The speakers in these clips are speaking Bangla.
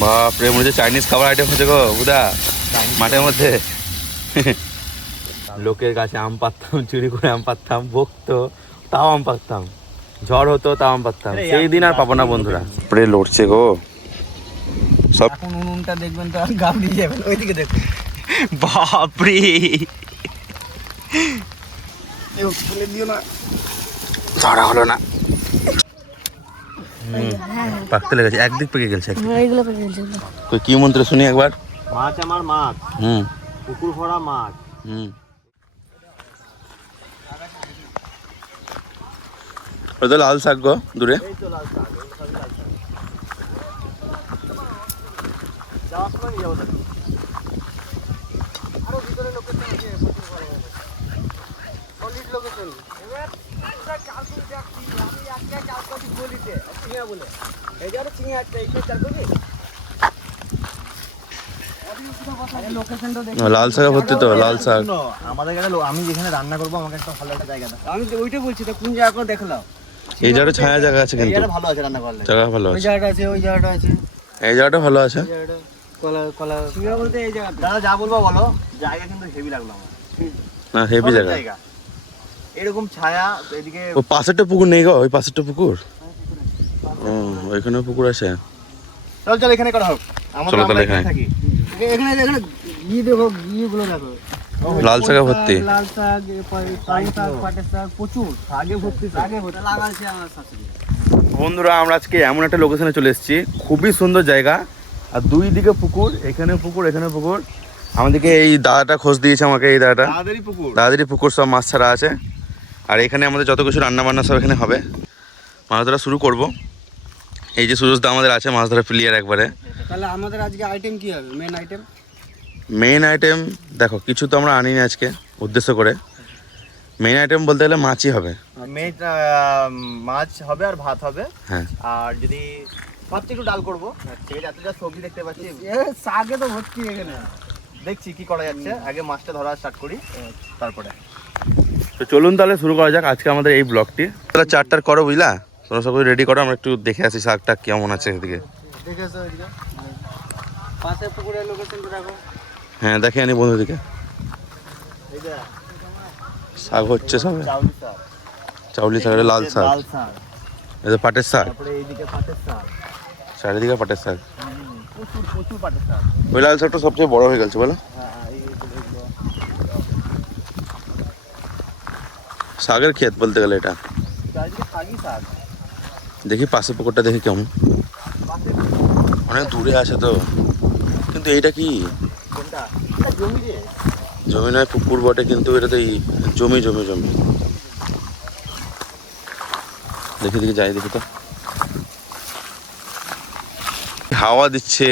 বাপরে মনে হচ্ছে চাইনিজ খাবার আইটেম হচ্ছে গো বুদা। মাঠের মধ্যে। লোকের কাছে আম পাততাম চুরি করে আম পাততাম বকতো তাও আম পাততাম ঝড় হতো তাও আম পাততাম সেই দিন আর পাবো না বন্ধুরা। পরে লড়ছে গো। সব এখন উনুনটা দেখবেন তো আর গাবড়িয়ে যাবেন ওইদিকে দেখুন। বাপরে। ফেলে দিও না। ধরা হলো না। পাকতে লেগেছে একদিক পেকে গেছে একদিক। এইগুলো পেয়ে গেছে কই কি মন্ত্র শুনি একবার? মাছ আমার মাছ। হুম। পুকুর ভরা মাছ। হুম। ওটা তো লাল শাক গো দূরে। লোকেশন বলে। এই যে আছে। লাল শাক ভর্তি তো লাল শাক। আমাদের কাছে আমি যেখানে রান্না করব আমাকে একটা ভালো একটা জায়গা দাও। আমি তো ওইটা বলছি তো কোন জায়গা করে দেখলাম? এই জায়গাটা ছায়া জায়গা আছে কিন্তু। জায়গাটা ভালো আছে রান্না করলে। জায়গা ভালো আছে। ওই জায়গাটা আছে ওই জায়গাটা আছে। এই জায়গাটা ভালো আছে। কলা কলা বলতে এই জায়গাটা দাদা যা বলব বলো। জায়গা কিন্তু হেভি লাগল আমার। না হেভি জায়গা। এরকম ছায়া এদিকে ও পাশেরটা পুকুর নেই গো ওই পাশেরটা পুকুর? ও ওইখানেও পুকুর আছে। চল চল এখানে করা হোক। চলো তাহলে আমরা এখানে এখানে। থাকি। এখানে এখানে গিয়ে দেখো গিয়ে গুলো দেখো। লাল শাকে ভর্তি। লাল শাক এ পাই- পাই শাক পাটের শাক প্রচুর। শাকে ভর্তি শাকে। ভর্তি। লাগাইছে আমার শাশুড়ি বন্ধুরা আমরা আজকে এমন একটা লোকেশনে চলে এসেছি। খুবই সুন্দর জায়গা। আর দুই দিকে পুকুর এখানে পুকুর এখানে পুকুর। আমাদেরকে এই দাদাটা খোঁজ দিয়েছে আমাকে এই দাদাটা। তাড়াতাড়ি পুকুর। দাদাদেরই পুকুর সব মাছ ছাড়া আছে। আর এখানে আমাদের যত কিছু রান্না বান্না সব এখানে হবে। মাছ ধরা শুরু করব। এই যে সুরজদা আমাদের আছে মাছ ধরা প্লেয়ার একবারে। তাহলে আমাদের আজকে আইটেম কি হবে? মেন আইটেম মেইন আইটেম দেখো কিছু তো আমরা আনিনি আজকে উদ্দেশ্য করে। মেইন আইটেম বলতে গেলে মাছই হবে। মেন মাছ হবে আর ভাত হবে। হ্যাঁ। আর যদি ভাবছি একটু ডাল করব। ঠিক আছে এত যা সবজি দেখতে পাচ্ছি। শাকে তো ভর্তি এখানে। দেখছি কি করা যাচ্ছে। আগে মাছটা ধরা স্টার্ট করি তারপরে। তো চলুন তাহলে শুরু করা যাক। আজকে আমাদের এই ব্লগটি। তাহলে চারটার করো বুঝলা? তোমরা সবাই রেডি করো আমরা একটু দেখে আসি শাকটা কেমন আছে এদিকে। হ্যাঁ দেখে আনি বন্ধুদিকে এই যে শাক হচ্ছে সবে। চাউলি শাক। চাউলি শাক এটা লাল শাক। এটা পাটের শাক। চারিদিকে পাটের শাক। ওই লাল শাকটা সবচেয়ে বড় হয়ে গেছে বলো হ্যাঁ হ্যাঁ, এই এগুলো, এগুলো। শাকের ক্ষেত বলতে গেলে এটা। দেখি পাশে পুকুরটা দেখি কেমন। অনেক দূরে আছে তো। কিন্তু এইটা কি? জমি নয়, পুকুর বটে, কিন্তু এটা তো জমি জমি জমি। দেখি দেখি, যাই, দেখি তো। হাওয়া দিচ্ছে।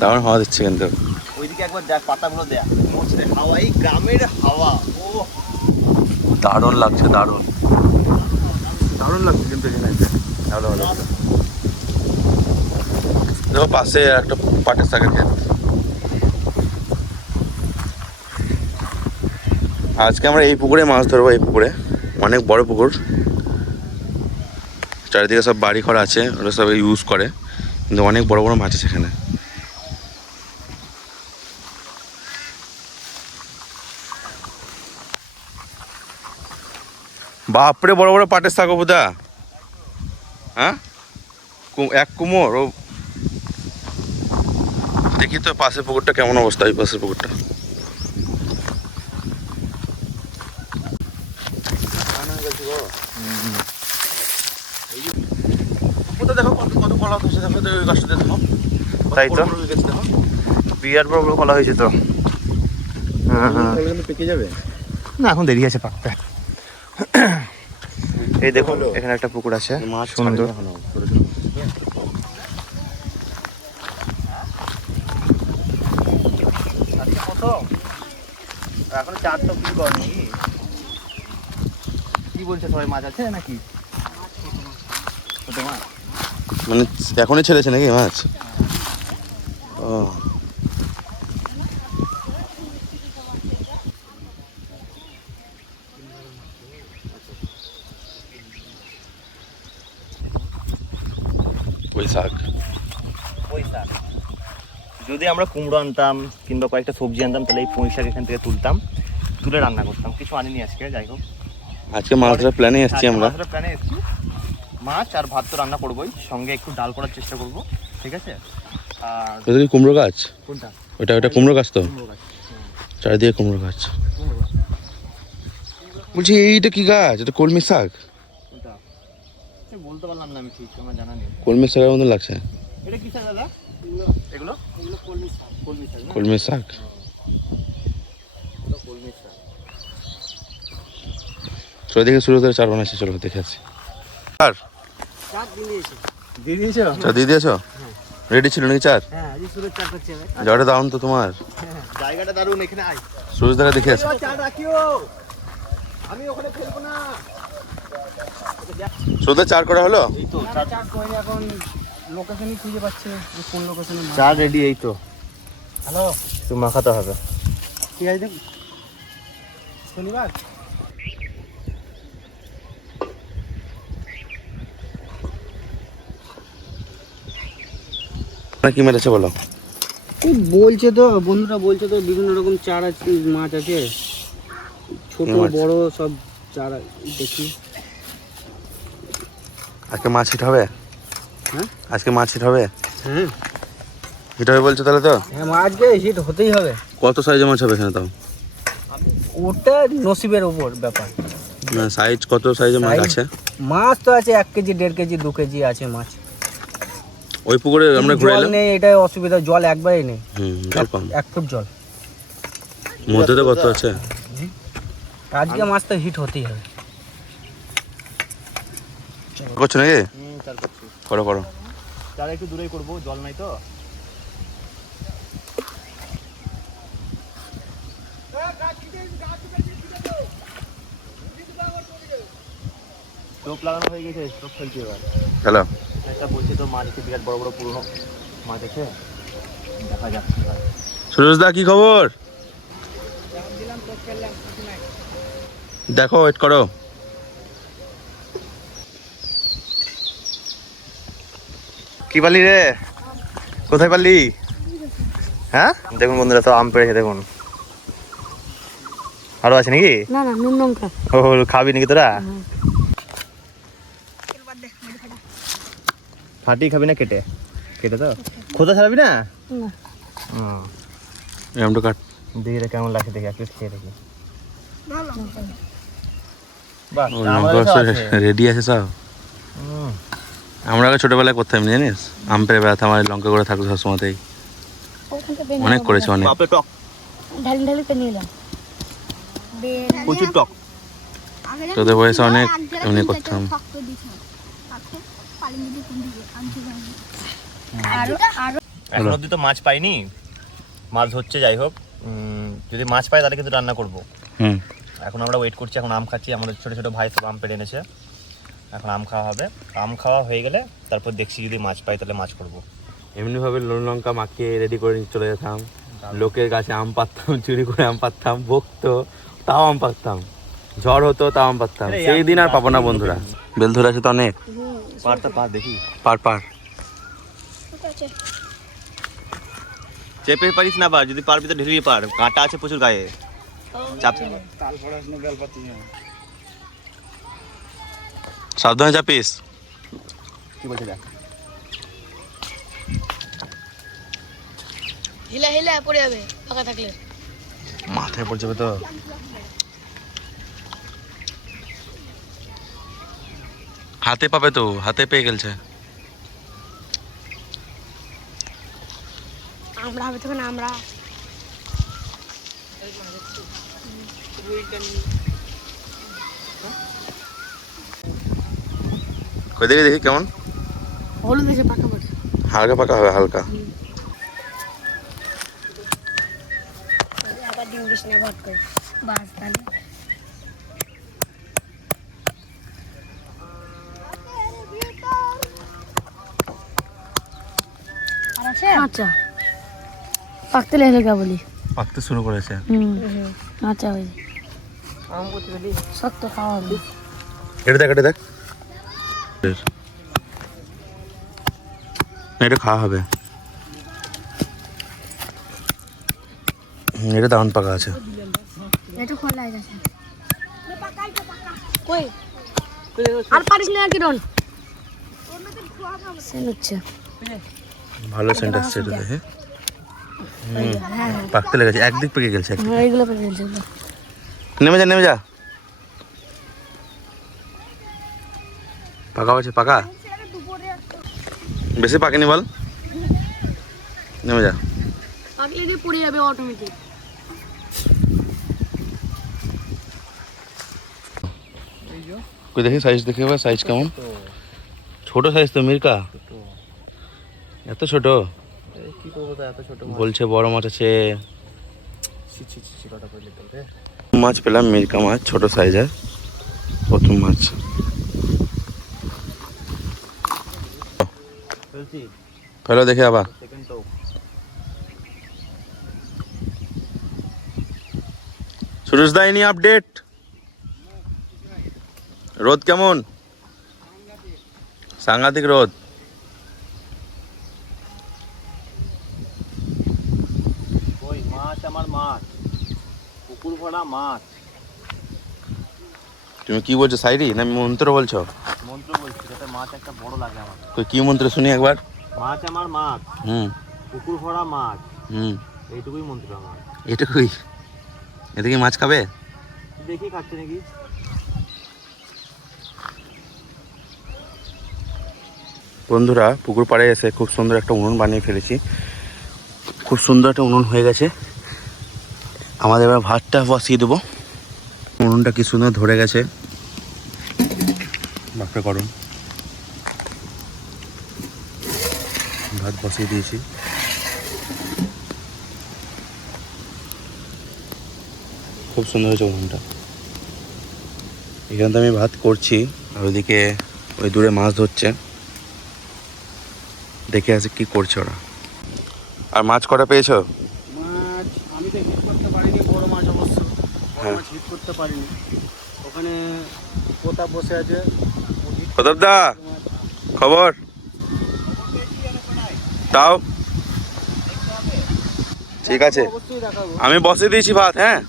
দারুণ হাওয়া দিচ্ছে। কিন্তু ওইদিকে একবার দেখ, পাতাগুলো দেখ। হাওয়া এই গ্রামের হাওয়া। দারুণ লাগছে, দারুণ। দারুণ লাগছে কিন্তু এখানে। ভালো ভালো। দেখো, পাশে একটা পাটের শাকের ক্ষেত। আজকে আমরা এই পুকুরে মাছ ধরবো, এই পুকুরে। অনেক বড় পুকুর। চারিদিকে সব বাড়ি ঘর আছে ওরা সব ইউজ করে। কিন্তু অনেক বড় বড় মাছ আছে এখানে। বাপরে বড় বড় পাটের শাক বুদা হ্যাঁ। এক কুমোর ও। দেখি তো পাশের পুকুরটা কেমন অবস্থা ওই পাশের পুকুরটা। দেখো কত কত কলা হয়েছে দেখো তো ওই গাছটা দেখো। কত তাই তো। বড় বড় বিরাট বড় বড় কলা হয়েছে তো। পেকে যাবে? না এখন দেরি আছে পাকতে। এই দেখুন এখানে একটা পুকুর আছে মাছ সুন্দর। ছাড়েনি এখনও, চার তো কি কি বলছে সবাই মাছ আছে নাকি? মানে এখনই ছেড়েছে নাকি মাছ? ও। শাক ওই শাক যদি আমরা কুমড়ো আনতাম কিংবা কয়েকটা সবজি আনতাম তাহলে এই পুঁই শাক এখান থেকে তুলতাম তুলে রান্না করতাম। কিছু আনিনি আজকে যাই হোক। আজকে মাছ ধরার প্ল্যানে এসছি আমরা। মাছ ধরার প্ল্যানে এসেছি। মাছ আর ভাত তো রান্না করবোই। সঙ্গে একটু ডাল করার চেষ্টা করব ঠিক আছে? আর ওটা কি কুমড়ো গাছ? কোনটা? ওটা ওটা কুমড়ো গাছ তো? চারিদিকে কুমড়ো গাছ। কুমড়ো গাছ। বলছি এইটা কি গাছ? এটা কলমি শাক? বলতে পারলাম না আমি ঠিক আমার জানা নেই। কলমি শাকের মতো লাগছে? এটা কি শাক দাদা? এগুলো? এগুলো কলমি শাক। কলমি শাক? কলমি শাক কলমি শাক। চলো দেখে শুরু করে চার বানাচ্ছি চলো দেখে আসি। দিয়েছে। দিয়ে দিয়েছ? চা দিয়ে দিয়েছ? রেডি ছিল নাকি চার? হ্যাঁ দারুণ তো তোমার। জায়গাটা দারুণ এখানে আয়। সুরজ দেখা দেখে আসি। আমি ওখানে ফেলব না। সুরজের চার করা হলো? চার। চার এখন লোকেশনই খুঁজে পাচ্ছে কোন লোকেশনে চা রেডি এই তো। হ্যালো একটু মাখাতে হবে। ঠিক আছে? শনিবার? কি মেরেছে বলো? এই বলছে তো বন্ধুরা বলছে তো বিভিন্ন রকম চার আছে মাছ আছে। ছোট বড় সব চার দেখি। আজকে মাছ হিট হবে? হ্যাঁ? আজকে মাছ হিট হবে? হ্যাঁ হিট হবে বলছো তাহলে তো? হ্যাঁ মাছকে হিট হতেই হবে। কত সাইজের মাছ হবে এখানে তাও? ওটা নসিবের উপর ব্যাপার। না সাইজ কত সাইজের মাছ আছে? মাছ তো আছে এক কেজি দেড় কেজি দু কেজি আছে মাছ। ওই পুকুরে আমরা ঘুরে এলাম নেই এটাই অসুবিধা জল একবারই নেই। হুম এক ফুট জল। মধ্যে তো কত আছে? আজকে মাছ তো হিট হতেই হবে। করছ? নাকি? করো করো। একটু দূরেই করব জল নাই তো। টোপ লাগানো হয়ে গেছে টোপ ফেলছি এবার। হ্যালো। একটা বলছি তো মাছ বিরাট বড় বড় পুরনো মাছ আছে দেখা যাক সুরজ দা কি খবর? দেখো ওয়েট করো। কি পালি রে? কোথায় পালি? হ্যাঁ? দেখুন বন্ধুরা তো আম পেড়েছে দেখুন। আরও আছে নাকি? না না নুন লঙ্কা। ও খাবি নাকি তোরা? ফাটি খাবি না কেটে? কেটে তো? খোদা ছাড়াবি না? এরমটা কাট। দেখি রে কেমন লাগছে দেখি একটু খেয়ে দেখি। রেডি আছে সব। হুম, আমরা আগে ছোটবেলায় করতাম জানিস? আম পেড়ে বেড়াতাম আর লঙ্কা করে থাকতো সবসময়তেই। অনেক করেছে অনেক। বাপরে টক। ঢালি ঢালি তো নিলাম প্রচুর টক। তোদের বয়সে অনেক এমনি করতাম। আরও আরও এখন অব্দি তো মাছ পাইনি। মাছ হচ্ছে যাই হোক। উম, যদি মাছ পাই তাহলে কিন্তু রান্না করব। হুম। এখন আমরা ওয়েট করছি এখন আম খাচ্ছি। আমাদের ছোট ছোট ভাই সব আম পেড়ে এনেছে। এখন আম খাওয়া হবে। আম খাওয়া হয়ে গেলে তারপর দেখছি যদি মাছ পাই তাহলে মাছ করব। এমনিভাবে নুন লঙ্কা মাখিয়ে রেডি করে নিয়ে চলে যেতাম। লোকের কাছে আম পাততাম চুরি করে আম পাততাম বকতো তাও আম পাততাম ঝড় হতো তাও আম পাততাম সেই দিন আর পাবো না বন্ধুরা। বেল ধরে আছে তো অনেক। পারটা পা দেখি। পার পার চেপে পারিস না পার যদি পারবি তো ঢেলিয়ে পার কাঁটা আছে প্রচুর গায়ে। চাপ সাবধানে চাপিস কি বলছে দেখ। হিলা হিলা পড়ে যাবে ফাঁকা থাকলে। মাথায় পড়ে যাবে তো। হাতে পাবে তো হাতে পেয়ে গেলছে। আমরা হবে তখন আমরা। কই দেখি দেখি কেমন? হলুদ এসে পাকা পাকা। হালকা পাকা হবে হালকা। আবার ডিম দিস না ভট করে। বাস তাহলে। আচ্ছা। পাকতে লেগে গা বলি। পাকতে শুরু করেছে। হুম। আচ্ছা ওই। শক্ত খাওয়া হবে। এটা দেখ এটা দেখ। এটা খাওয়া হবে। এটা দারুণ পাকা আছে। আর পারিস না কিরণ ভালো সেন্ট আসছে এটা দেখে হ্যাঁ? হ্যাঁ পাকতে লেগেছে। একদিক পেকে গেছে হ্যাঁ, গেছে। নেমে যা নেমে যা। পাকা আছে পাকা? বেশি পাকেনি বল। নেমে যা। পাকলে পড়ে যাবে অটোমেটিক কই দেখি সাইজ দেখে এবার সাইজ কেমন? ছোট সাইজ তো মিরকা। এত ছোট? বলছে বড় মাছ আছে। মাছ পেলাম মিরকা মাছ ছোট সাইজের প্রথম মাছ। ফেলো দেখে আবার। সুরেশ দা এনি আপডেট রোদ কেমন? সাংঘাতিক রোদ। মাছ আমার মাছ। পুকুর ভরা মাছ। তুমি কি বলছো সাইরি না মন্ত্র বলছো? মন্ত্র বলছি। মাছ একটা বড় লাগে আমার তো কি মন্ত্র শুনি একবার? মাছ আমার মাছ। হুম। পুকুর ভরা মাছ। হুম। এইটুকুই মন্ত্র আমার। এটুকুই এদিকে মাছ খাবে? দেখি খাচ্ছে নাকি। বন্ধুরা পুকুর পাড়ে এসে খুব সুন্দর একটা উনুন বানিয়ে ফেলেছি। খুব সুন্দর একটা উনুন হয়ে গেছে। আমাদের এবার ভাতটা বসিয়ে দেবো। উনুনটা কি সুন্দর ধরে গেছে। বাপরে করুন। ভাত বসিয়ে দিয়েছি। খুব সুন্দর হয়েছে উনুনটা। এখানে তো আমি ভাত করছি আর ওইদিকে ওই দূরে মাছ ধরছে। দেখে আছে কি করছে ওরা। আর মাছ কটা পেয়েছ? মাছ আমি তো হিট করতে পারিনি বড় মাছ অবশ্য। বড় হ্যাঁ। মাছ হিট করতে পারিনি। ওখানে পোতা বসে আছে। প্রতাপ দা খবর? তাও ঠিক আছে। অবশ্যই দেখাবো আমি বসে দিয়েছি ভাত হ্যাঁ?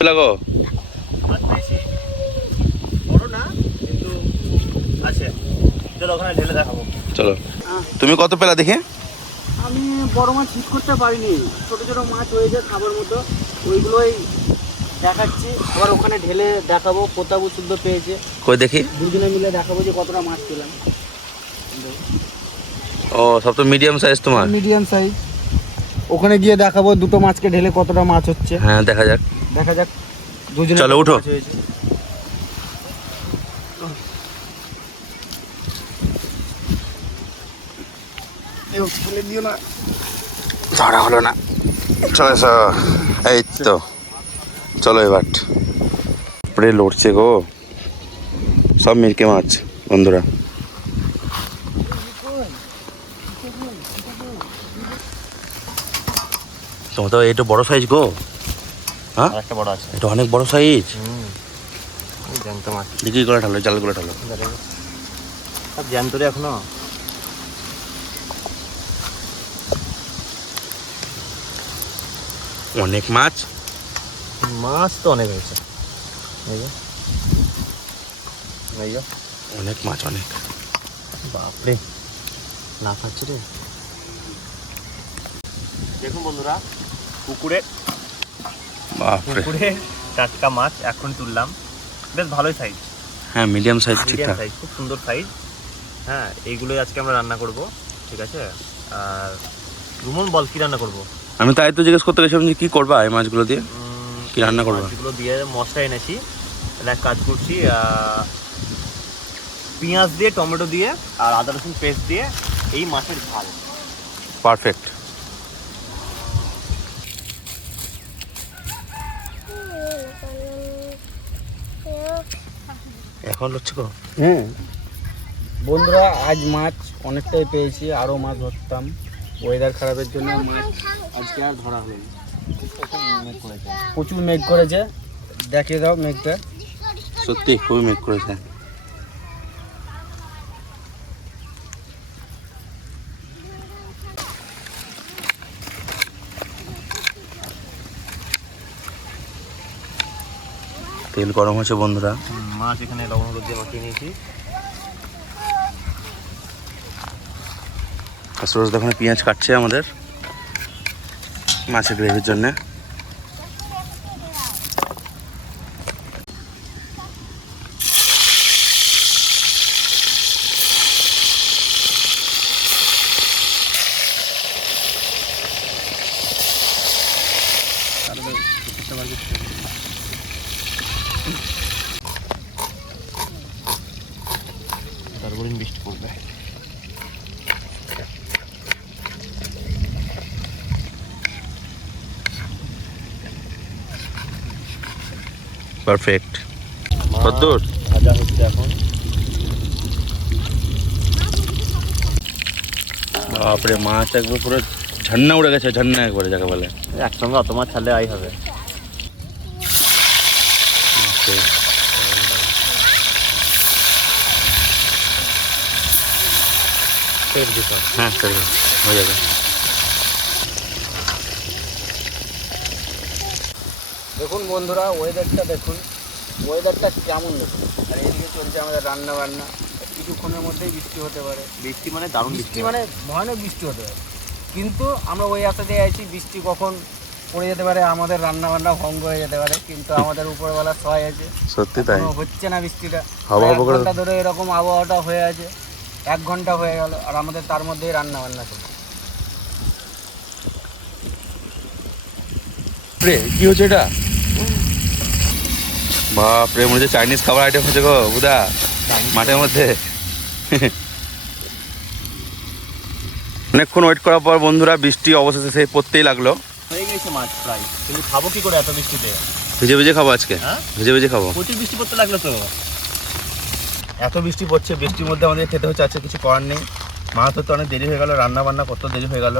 লাগো মাছ পেয়েছি বড় না কিন্তু আছে চলো ওখানে ঢেলে দেখাবো চলো। তুমি কত পেলা দেখে? আমি বড় মাছ হিট করতে পারিনি। ছোট ছোট মাছ হয়েছে খাবার মতো। ওইগুলোই দেখাচ্ছি। আবার ওখানে ঢেলে দেখাবো। পোতাবু শুদ্ধ পেয়েছে। কই দেখি? দুজনে মিলে দেখাবো যে কতটা মাছ পেলাম। ও সব তো মিডিয়াম সাইজ তোমার? মিডিয়াম সাইজ ওখানে গিয়ে দেখাবো দুটো মাছকে ঢেলে কতটা মাছ হচ্ছে। হ্যাঁ দেখা যাক। দেখা যাক। দুজনে চলো, উঠো। হয়েছে। ফেলে দিও না ধরা হলো না। চলো এই তো চলো এবার। পরে লড়ছে গো। সব মিরকে মাছ বন্ধুরা। তোমার তো এটা বড় সাইজ গো। হ্যাঁ? একটা বড় আছে। এটা অনেক বড় সাইজ হুম। ওই মাছ। দেখি করে ঢালো জাল করে ঢালো সব জ্যান্ত এখনও। অনেক মাছ। মাছ তো অনেক হয়েছে। অনেক মাছ অনেক। বাপরে। না খাচ্ছে রে। দেখুন বন্ধুরা পুকুরে পুকুরে টাটকা মাছ এখন তুললাম। বেশ ভালোই সাইজ হ্যাঁ মিডিয়াম সাইজ মিডিয়াম ঠিকঠাক। সাইজ খুব সুন্দর সাইজ হ্যাঁ এইগুলোই আজকে আমরা রান্না করব ঠিক আছে? আর রুমন বল কি রান্না করব? আমি তাই তো জিজ্ঞেস করতে গেছিলাম যে কি করবা এই মাছগুলো দিয়ে? কি রান্না করবা? মাছগুলো দিয়ে মশলা এনেছি। তাহলে এক কাজ করছি পেঁয়াজ দিয়ে টমেটো দিয়ে আর আদা রসুন পেস্ট দিয়ে এই মাছের ঝাল। পারফেক্ট। এখন হচ্ছে গো। হ্যাঁ বন্ধুরা আজ মাছ অনেকটাই পেয়েছি আরও মাছ ধরতাম। ওয়েদার খারাপের জন্য মাছ আজকে আর ধরা হয়নি। প্রচুর মেঘ করেছে। দেখিয়ে দাও মেঘটা। সত্যি খুবই মেঘ করেছে। তেল গরম হচ্ছে বন্ধুরা। মাছ এখানে লবণ হলুদ দিয়ে মাখিয়ে নিয়েছি। সুরজ ওখানে পেঁয়াজ কাটছে আমাদের মাছের গ্রেভির জন্য তারপরে বৃষ্টি পড়বে পারফেক্ট কদ্দূর? ভাজা হচ্ছে এখন বাপরে মাছ একবার পুরো ঝন্না উড়ে গেছে ঝন্না একবারে যাকে বলে। একসঙ্গে অত মাছ ছাড়লে আই হবে। হ্যাঁ সরি হয়ে যাবে। দেখুন বন্ধুরা ওয়েদারটা দেখুন। ওয়েদারটা কেমন দেখুন? আর এদিকে চলছে আমাদের রান্না বান্না কিছুক্ষণের মধ্যেই বৃষ্টি হতে পারে। বৃষ্টি মানে দারুণ বৃষ্টি মানে ভয়ানক বৃষ্টি হতে পারে। কিন্তু আমরা ওই আশাতেই আছি বৃষ্টি কখন পড়ে যেতে পারে আমাদের রান্না বান্না ভঙ্গ হয়ে যেতে পারে। কিন্তু আমাদের উপরবেলা সহায় আছে। সত্যি তাই। হচ্ছে না বৃষ্টিটা। হাওয়া এক ঘণ্টা ধরে এরকম আবহাওয়াটা হয়ে আছে। এক ঘণ্টা হয়ে গেল আর আমাদের তার মধ্যেই রান্না বান্না চলছে। রে কি হচ্ছে এটা? বাপরে মনে হচ্ছে চাইনিজ খাবার আইটেম হচ্ছে গো বুদা। মাঠের মধ্যে। অনেকক্ষণ ওয়েট করার পর বন্ধুরা বৃষ্টি অবশেষে সেই পড়তেই লাগল। হয়ে গেছে মাছ প্রায়। কিন্তু খাব কি করে এত বৃষ্টিতে? ভেজে ভেজে খাব আজকে। হ্যাঁ? ভেজে ভেজে খাব। প্রচুর বৃষ্টি পড়তে লাগল তো। এত বৃষ্টি পড়ছে বৃষ্টির মধ্যে আমাদের খেতে হচ্ছে আজকে কিছু করার নেই। মাছ ধরতে অনেক দেরি হয়ে গেল রান্না বান্না কত দেরি হয়ে গেল।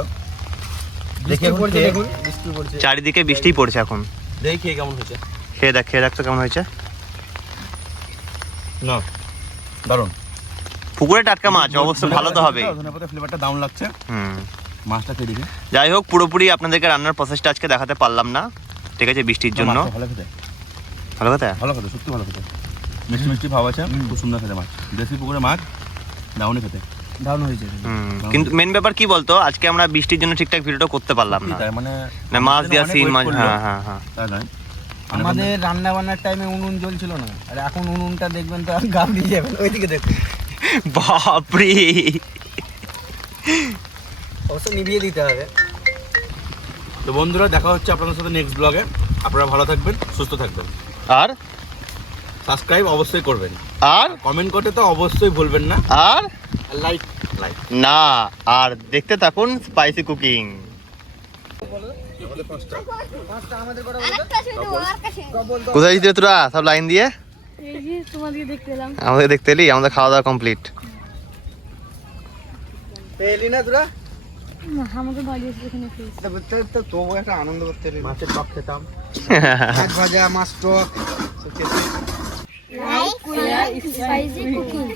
দেখি বৃষ্টি এখন পড়ছে দেখুন বৃষ্টি পড়ছে। চারিদিকে বৃষ্টিই পড়ছে এখন। দেখি কেমন হয়েছে। খেয়ে দেখ খেয়ে দেখ তো কেমন হয়েছে। না দারুণ। পুকুরে টাটকা মাছ অবশ্য ভালো তো হবেই। ধনেপাতা ফ্লেভারটা দারুণ লাগছে। হুম। মাছটা খেয়ে দেখি। যাই হোক পুরোপুরি আপনাদেরকে রান্নার প্রসেসটা আজকে দেখাতে পারলাম না। ঠিক আছে বৃষ্টির জন্য। ভালো খেতে? ভালো কথা ভালো খেতে সত্যি ভালো খেতে। মিষ্টি মিষ্টি ভাব আছে খুব সুন্দর খেতে মাছ। দেশি পুকুরে মাছ খেতে। দারুণ হয়েছে কিন্তু মেন ব্যাপার কি বলতো আজকে আমরা বৃষ্টির জন্য ঠিকঠাক ভিডিওটা করতে পারলাম না। মানে মাছ দেওয়া সিন মাছ হ্যাঁ হ্যাঁ হ্যাঁ। আমাদের রান্না বান্নার টাইমে উনুন জ্বলছিল না। আর এখন উনুনটা দেখবেন তো আর গাম দিয়ে যাবেন ওইদিকে দেখুন। বাপরে। অবশ্য নিভিয়ে দিতে হবে। তো বন্ধুরা দেখা হচ্ছে আপনাদের সাথে নেক্সট ব্লগে আপনারা ভালো থাকবেন সুস্থ থাকবেন। আর? সাবস্ক্রাইব অবশ্যই করবেন। আর? কমেন্ট করতে তো অবশ্যই ভুলবেন না। আর? লাইট লাইক না আর দেখতে থাকুন স্পাইসি কুকিং পাঁচটা আমাদের কটা বলো কোথায় দিতে তোরা? সব লাইন দিয়ে? আমাদের দেখতে এলি? আমাদের খাওয়া দাওয়া কমপ্লিট। পেলি না তোরা? আমাকে বাড়ি এসে এখানে খেয়েছি তা- তা- তা তবু একটা আনন্দ করতে এলি। মাছের টক খেতাম। মাছ ভাজা মাছ টক। কুকিং